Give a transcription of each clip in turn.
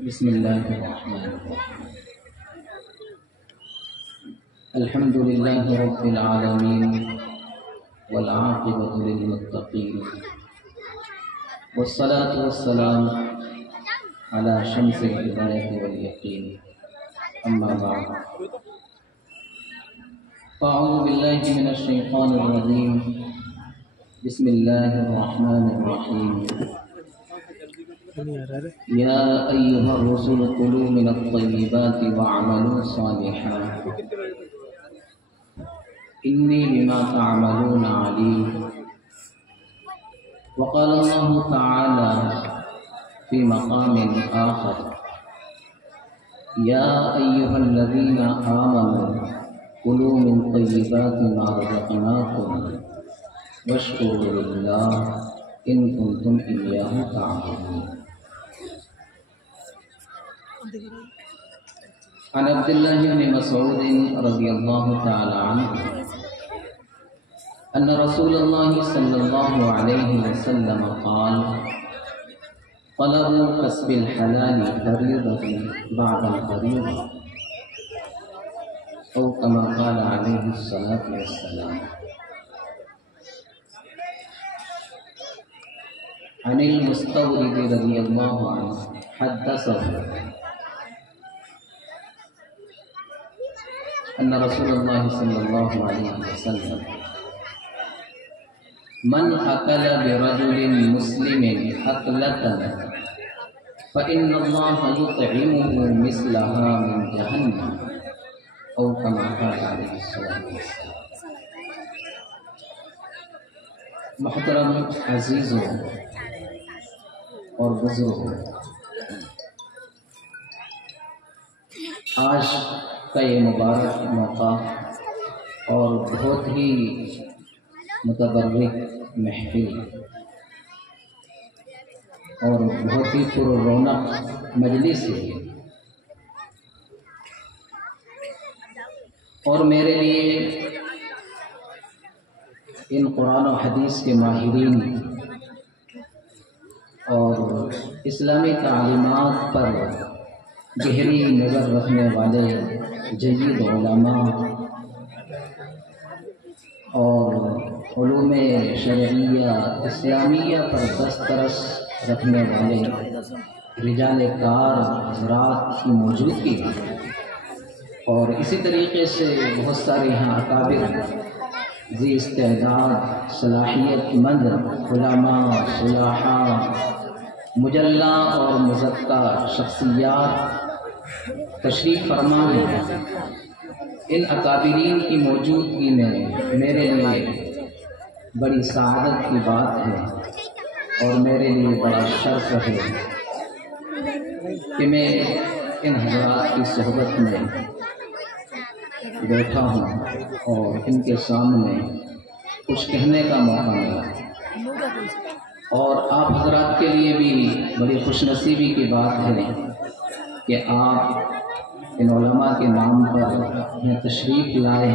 بسم الله الرحمن الرحيم. الحمد لله رب العالمين والعاقبة للمتقين والصلاة والسلام على شمس الهداية واليقين. أما بعد، فأعوذ بالله من الشيطان الرجيم. بسم الله الرحمن الرحيم. يا أيها الرسل كلوا من الطيبات واعملوا صالحا إني بما تعملون عليم. وقال الله تعالى في مقام آخر: يا أيها الذين آمنوا كلوا من طيبات ما رزقناكم واشكروا لله إن كنتم إياه تعبدون. عن عبد الله بن مسعود رضي الله تعالى عنه أن رسول الله صلى الله عليه وسلم قال: طلب كسب الحلال فريضة بعد الفريضة، أو كما قال عليه الصلاة والسلام. عن المستورد رضي الله عنه حدثه أن رسول الله صلى الله عليه وسلم من أكل برجل مسلم أكلة فإن الله يطعمه مثلها من جهنم، أو كما قال عليه الصلاة والسلام. محترم عزیزوں اور بزرگوں، آج کا یہ مبارک موقع اور بہت ہی متبرک محفل اور بہت ہی پر رونق مجلس ہے، اور میرے لیے ان قرآن و حدیث کے ماہرین اور اسلامی تعلیمات پر گہری نظر رکھنے والے جید علماء اور علوم شرعیہ اسلامیہ پر دسترس رکھنے والے رجال کار حضرات کی موجودگی، اور اسی طریقے سے بہت سارے یہاں اکابر ذی استعداد صلاحیت مند علماء صلاحاء مجلہ اور مزکہ شخصیات تشریف فرما ہیں. ان اکابرین کی موجودگی میں میرے لیے بڑی سعادت کی بات ہے اور میرے لیے بڑا شرف ہے کہ میں ان حضرات کی صحبت میں بیٹھا ہوں اور ان کے سامنے کچھ کہنے کا موقع ملا. اور آپ حضرات کے لیے بھی بڑی خوش نصیبی کی بات ہے کہ آپ ان علماء کے نام پر یہاں تشریف لائے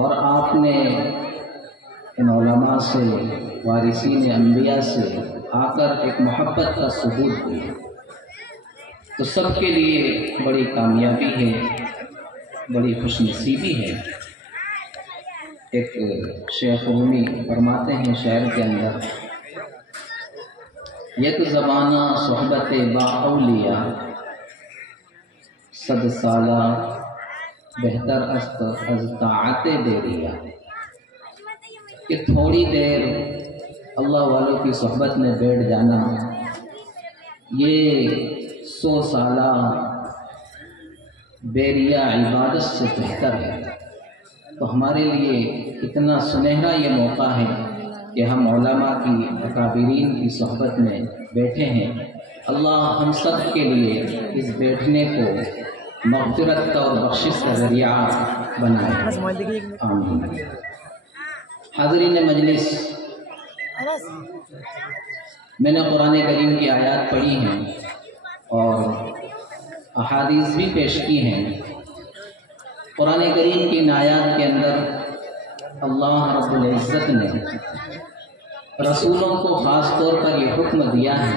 اور آپ نے ان علماء سے وارثین انبیاء سے آ کر ایک محبت کا ثبوت دیا. تو سب کے لیے بڑی کامیابی ہے، بڑی خوش نصیبی ہے. ایک شیخ رومی فرماتے ہیں شعر کے اندر: یک زبانہ صحبت با اولیاء صد سالہ بہتر است از طاعت دیریا. کہ تھوڑی دیر اللہ والوں کی صحبت میں بیٹھ جانا یہ 100 سالہ بیریا عبادت سے بہتر ہے. تو ہمارے لیے اتنا سنہرا یہ موقع ہے کہ ہم علماء کی اکابرین کی صحبت میں بیٹھے ہیں. اللہ ہم سب کے لیے اس بیٹھنے کو مغفرت کا اور بخشش کا ذریعہ بنائے. آمین. حاضرین مجلس، میں نے قرآن کریم کی آیات پڑھی ہیں اور احادیث بھی پیش کی ہیں. قرآن کریم کی ان آیات کے اندر اللہ رب العزت نے رسولوں کو خاص طور پر یہ حکم دیا ہے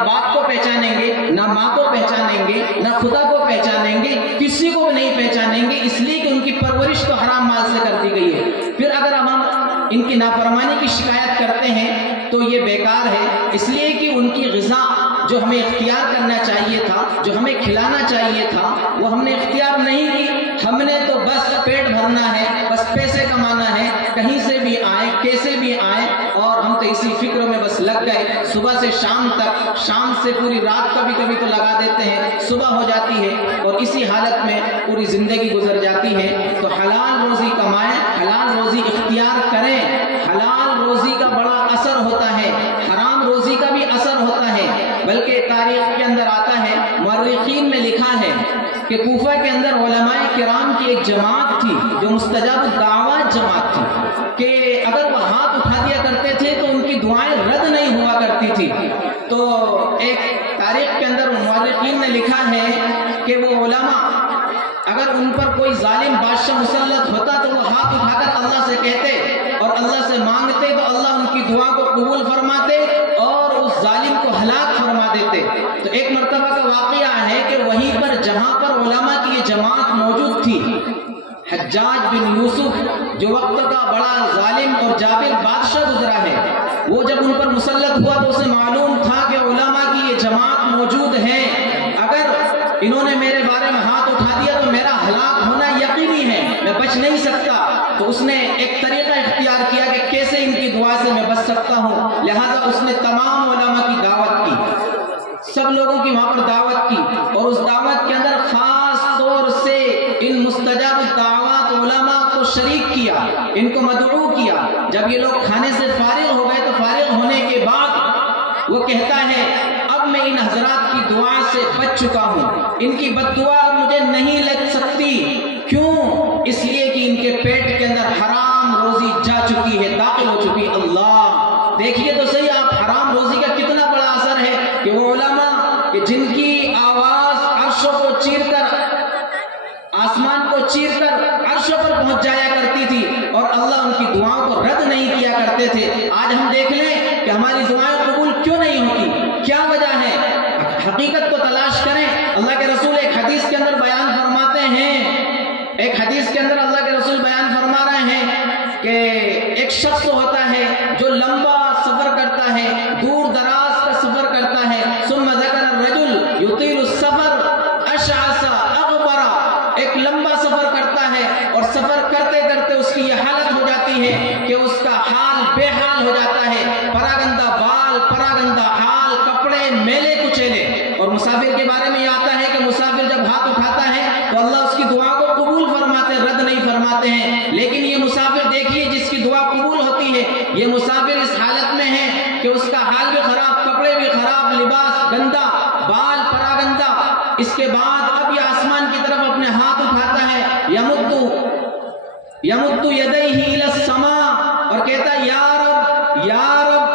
باپ کو پہچانیں گے، نہ ماں کو پہچانیں گے، نہ خدا کو پہچانیں گے، کسی کو نہیں پہچانیں گے، اس لیے کہ ان کی پرورش تو حرام مال سے کر دی گئی ہے۔ پھر اگر ہم ان کی نافرمانی کی شکایت کرتے ہیں تو یہ بیکار ہے، اس لیے کہ ان کی غذا جو ہمیں اختیار کرنا چاہیے تھا، جو ہمیں کھلانا چاہیے تھا، وہ ہم نے اختیار نہیں کی۔ ہم نے تو بس پیٹ بھرنا ہے، بس پیسے کمانا ہے، کہیں سے بھی آئے کیسے بھی آئے، اور ہم تو اسی فکر میں بس لگ گئے صبح سے شام تک، شام سے پوری رات کبھی کبھی تو لگا دیتے ہیں، صبح ہو جاتی ہے اور اسی حالت میں پوری زندگی گزر جاتی ہے۔ تو حلال روزی کمائیں، حلال روزی اختیار کریں، حلال روزی کا بڑا اثر ہوتا ہے، حرام روزی کا بھی اثر ہوتا ہے۔ بلکہ تاریخ کے اندر آتا ہے، مورخین میں لکھا ہے کہ کوفہ کے اندر علماء کرام کی ایک جماعت تھی جو مستجاب الدعوات جماعت تھی، کہ اگر وہ ہاتھ اٹھا دیا کرتے تھے تو ان کی دعائیں رد نہیں ہوا کرتی تھی۔ تو ایک تاریخ کے اندر مورخین نے لکھا ہے کہ وہ علماء اگر ان پر کوئی ظالم بادشاہ مسلط ہوتا تو وہ ہاتھ اٹھا کر اللہ سے کہتے اور اللہ سے مانگتے تو اللہ ان کی دعا کو قبول فرماتے اور اس ظالم کو ہلاک فرما دیتے۔ تو ایک مرتبہ کا واقعہ ہے کہ وہیں پر جہاں پر علماء کی یہ جماعت موجود تھی، حجاج بن یوسف جو وقت کا بڑا ظالم اور جابر بادشاہ گزرا ہے، وہ جب ان پر مسلط ہوا تو اسے معلوم تھا کہ علماء کی یہ جماعت موجود ہے، اگر انہوں نے میرے بارے میں ہاتھ اٹھا دیا تو میرا ہلاک ہونا یقینی ہے، میں بچ نہیں سکتا۔ تو اس نے ایک طریقہ اختیار کیا کہ کیسے ان کی دعا سے میں بچ سکتا ہوں، لہذا اس نے تمام علماء کی دعوت کی، سب لوگوں کی وہاں پر دعوت کی، اور اس دعوت کے اندر خاص طور سے ان مستجاب الدعوات علماء کو شریک کیا، ان کو مدعو کیا۔ جب یہ لوگ کھانے سے فارغ ہو گئے تو فارغ ہونے کے بعد وہ کہتا ہے اب میں ان حضرات کی دعا سے بچ چکا ہوں، ان کی بد دعا مجھے نہیں لگ سکتی، کیوں؟ اس لیے کہ ان کے پیٹ کے اندر حرام روزی جا چکی ہے، داخل ہو چکی۔ اللہ دیکھیے تو صحیح آپ، حرام روزی کا کتنا بڑا اثر ہے کہ وہ علماء کہ جن کی آواز عرشوں کو چیر کر، آسمان کو چیر کر عرشوں پر پہنچ جایا کرتی تھی اور اللہ ان کی دعاؤں کو رد نہیں کیا کرتے تھے، آج ہم دیکھ لیں کہ ہماری دعائیں قبول کیوں نہیں ہوتی، کیا وجہ ہے؟ حقیقت کو تلاش کریں۔ اللہ کے رسول ایک حدیث کے اندر بیان فرماتے ہیں، ایک حدیث کے اندر اللہ کے رسول بیان فرما رہے ہیں کہ ایک شخص ہوتا ہے جو لمبا سفر کرتا ہے، دور دراز کا سفر کرتا ہے، ثم ذکر الرجل یطیل السفر اشعث اغبر، ایک لمبا سفر کرتا ہے اور سفر کرتے کرتے اس کی یہ حالت ہو جاتی ہے کہ اس کا حال بے حال ہو جاتا ہے، پراگندہ بال، پراگندہ حال، کپڑے میلے کچیلے۔ اور مسافر کے بارے میں یہ آتا ہے کہ مسافر جب ہاتھ اٹھاتا ہے تو اللہ اس کی دعا کو قبول فرماتے ہیں، رد نہیں فرماتے ہیں، لیکن یہ مسافر دیکھیے جس کی دعا قبول ہوتی ہے، یہ مسافر اس حالت میں ہے کہ اس کا حال بھی خراب، کپڑے بھی خراب، لباس گندا، بال پراگندہ۔ اس کے بعد اب یہ آسمان کی طرف اپنے ہاتھ اٹھاتا ہے، یمد یدیہ الی السماء، اور کہتا ہے یا رب یا رب۔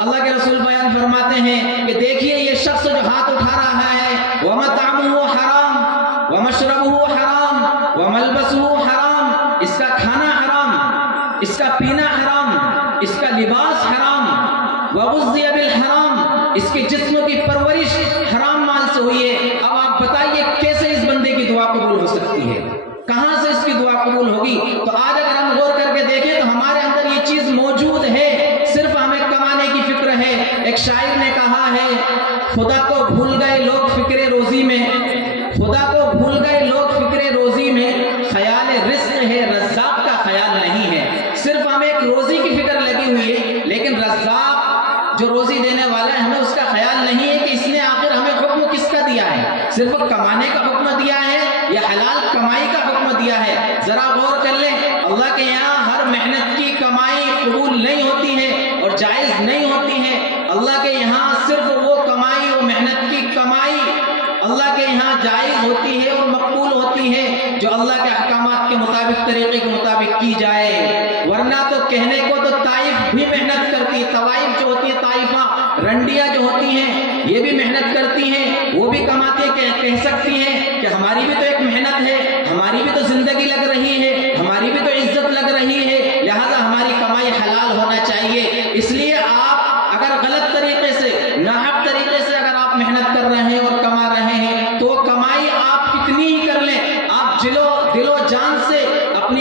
اللہ کے رسول بیان فرماتے ہیں کہ دیکھیے یہ شخص جو ہاتھ اٹھا رہا ہے، وَمَطْعَمُهُ حرام وَمَشْرَبُهُ حرام وَمَلْبَسُهُ حرام، اس کا کھانا حرام، اس کا پینا حرام، اس کا لباس حرام، وَغُذِّيَ بِالْحَرام، اس کے جسم کی پرورش حرام مال سے ہوئی ہے۔ اب آپ بتائیے کیسے اس بندے کی دعا قبول ہو سکتی ہے، کہاں سے اس کی دعا قبول ہوگی؟ تو آج اگر ہم غور کر کے دیکھیں تو ہمارے اندر یہ چیز موجود ہے، صرف ہمیں کمانے کی فکر ہے۔ ایک شاعر نے کہا ہے، خدا کو بھول گئے لوگ فکر روزی میں، خدا کو بھول گئے لوگ فکر روزی میں، خیال رزق ہے رزاق کا خیال نہیں ہے۔ صرف ہمیں ایک روزی کی فکر لگی ہوئی ہے، لیکن رزاق جو روزی دینے والا ہے ہمیں اس کا خیال نہیں ہے کہ اس نے آخر ہمیں حکم کس کا دیا ہے، صرف کمانے کا حکم دیا ہے یا حلال کمائی کا حکم دیا ہے؟ ذرا غور کر لیں، اللہ کے یہاں ہر محنت کی کمائی قبول نہیں ہوتی ہے اور جائز نہیں ہوتی ہے۔ اللہ کے یہاں صرف وہ کمائی، وہ محنت کی کمائی اللہ کے یہاں جائز ہوتی ہے اور مقبول ہوتی ہے جو اللہ کے احکامات کے مطابق، طریقے کے مطابق کی جائے، ورنہ تو کہنے کو تو طائف بھی محنت کرتی ہے، طوائف جو ہوتی ہے، طائفہ رنڈیاں جو ہوتی ہیں یہ بھی محنت کرتی ہیں، وہ بھی کماتے کہہ سکتی ہیں کہ ہماری بھی تو ایک محنت ہے، ہماری بھی تو زندگی لگ رہی ہے، ہماری بھی تو عزت لگ رہی ہے، لہذا ہماری کمائی حلال ہونا چاہیے۔ اس لیے آپ اگر غلط طریقے سے نہ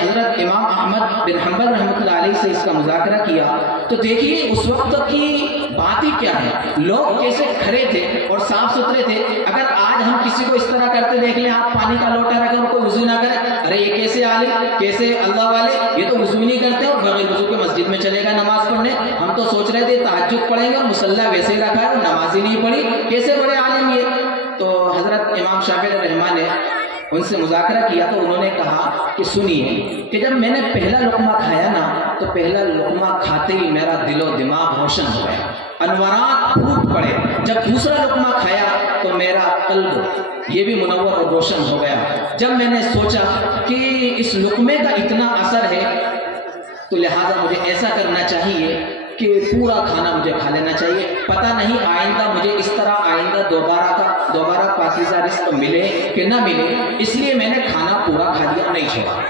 حضرت امام احمد بن حنبل رحمۃ اللہ علیہ سے اس کا مذاکرہ کیا تو دیکھیے اس وقت کی بات ہی کیا ہے، لوگ کیسے کھڑے تھے اور صاف ستھرے تھے۔ اگر آج ہم کسی کو اس طرح کرتے دیکھ لیں، آپ پانی کا لوٹا رکھ کر کوئی وضو نہ کرے، ارے یہ کیسے عالم، کیسے اللہ والے، یہ تو وضو نہیں کرتے اور بغیر وضو کے مسجد میں چلے گا نماز پڑھنے۔ ہم تو سوچ رہے تھے تہجد پڑھیں گے اور مصلی ویسے ہی رکھا ہے، نماز ہی نہیں پڑھی، کیسے بڑے عالم یہ۔ تو حضرت امام شافعی رحمہ نے ان سے مذاکرہ کیا تو انہوں نے کہا کہ سنیے کہ جب میں نے پہلا لقمہ کھایا نا تو پہلا لقمہ کھاتے ہی میرا دل و دماغ روشن ہو گیا، انوارات پھوٹ پڑے۔ جب دوسرا لقمہ کھایا تو میرا قلب یہ بھی منور اور روشن ہو گیا۔ جب میں نے سوچا کہ اس لقمے کا اتنا اثر ہے تو لہٰذا مجھے ایسا کرنا چاہیے کہ پورا کھانا مجھے کھا لینا چاہیے، پتہ نہیں آئندہ مجھے اس طرح آئندہ دوبارہ پاکیزہ رزق ملے کہ نہ ملے، اس لیے میں نے کھانا پورا کھا لیا، نہیں چھوڑا۔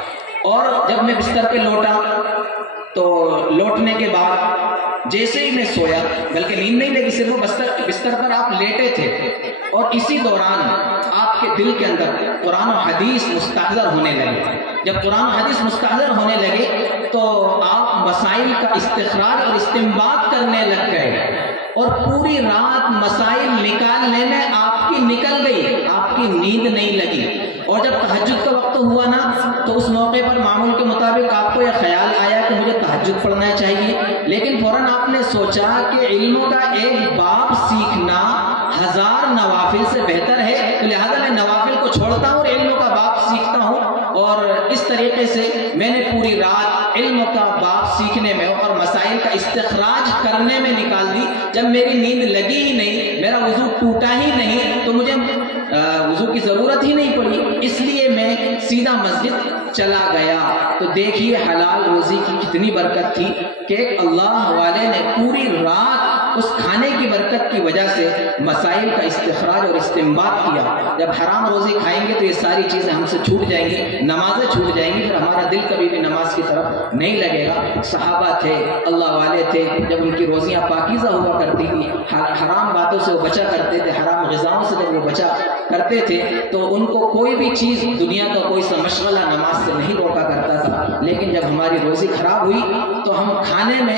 اور جب میں بستر پہ لوٹا تو لوٹنے کے بعد جیسے ہی میں سویا، بلکہ نیند نہیں لگی، صرف بستر پر آپ لیٹے تھے اور اسی دوران آپ کے دل کے اندر قرآن و حدیث مستحضر ہونے لگے۔ جب قرآن و حدیث مستحضر ہونے لگے تو آپ مسائل کا استخراج اور استنباط کرنے لگ گئے اور پوری رات مسائل نکالنے میں آپ کی نکل گئی، آپ کی نیند نہیں لگی۔ اور جب تہجد کا وقت ہوا نا تو اس موقع پر معمول کے مطابق آپ کو یہ خیال آیا کہ مجھے تہجد پڑھنا چاہیے، لیکن فوراً آپ نے سوچا کہ علم کا ایک باب سیکھنا 1000 نوافل سے بہتر ہے، تو لہذا میں نوافل کو چھوڑتا ہوں اور علم کا باب سیکھتا ہوں۔ اور اس طریقے سے میں نے پوری رات علم کا باب سیکھنے میں اور مسائل کا استخراج کرنے میں نکال دی۔ جب میری نیند لگی ہی نہیں، میرا وضو ٹوٹا ہی نہیں، تو مجھے وضو کی ضرورت ہی نہیں پڑی، اس لیے میں سیدھا مسجد چلا گیا۔ تو دیکھیے حلال روزی کی کتنی برکت تھی کہ اللہ والے نے پوری رات اس کھانے کی برکت کی وجہ سے مسائل کا استخراج اور استنباط کیا۔ جب حرام روزی کھائیں گے تو یہ ساری چیزیں ہم سے چھوٹ جائیں گی، نمازیں چھوٹ جائیں گی، پھر ہمارا دل کبھی بھی نماز کی طرف نہیں لگے گا۔ صحابہ تھے، اللہ والے تھے، جب ان کی روزیاں پاکیزہ ہوا کرتی تھی، حرام باتوں سے وہ بچا کرتے تھے، حرام غذاؤں سے جب وہ بچا کرتے تھے تو ان کو کوئی بھی چیز دنیا کا کوئی سا مشغلہ نماز سے نہیں روکا کرتا تھا۔ لیکن جب ہماری روزی خراب ہوئی تو ہم کھانے میں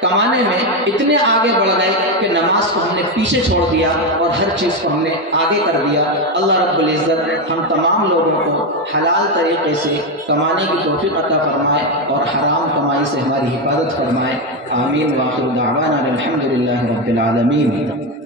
کمانے میں اتنے آگے بڑھ گئے کہ نماز کو ہم نے پیچھے چھوڑ دیا اور ہر چیز کو ہم نے آگے کر دیا۔ اللہ رب العزت ہم تمام لوگوں کو حلال طریقے سے کمانے کی توفیق عطا فرمائے اور حرام کمائی سے ہماری حفاظت فرمائے۔ آمین۔ وآخر دعوانا الحمد للہ رب العالمین۔